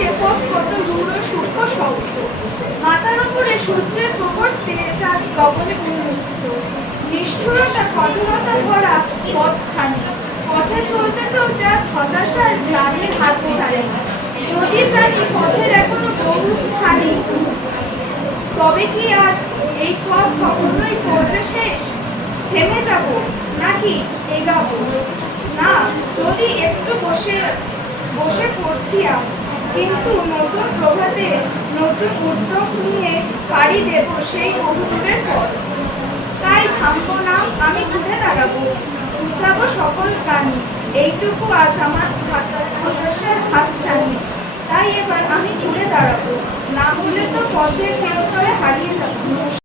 সে পথ কত দূর ও সূক্ষ্ম শব্দ। মাথার উপরে সূর্যের প্রকট তেজ আজ গগনে উন্মুক্ত। নিষ্ঠুরতা কঠোরতা ভরা পথখানি, পথে চলতে চলতে আজ হতাশার গ্লানির হাত ছাড়ে। যদি জানি পথের এখনো বহু খালি, তবে কি আজ এই পথ কখনোই করবে শেষ? থেমে যাব নাকি এগাবো না, যদি একটু বসে বসে পড়ছি আজ, কিন্তু নতুন প্রভাতে নতুন উদ্যোগ নিয়ে পাড়ি দেব সেই বহুদূরের পথ। তাই থামবো না, আমি ঘুরে দাঁড়াবো, উঠাবো সকল প্রাণী, এইটুকু আজ আমার হতাশার হাত ছানি। তাই এবার আমি ঘুরে দাঁড়াবো, না হলে তো পথে চিরতরে হারিয়ে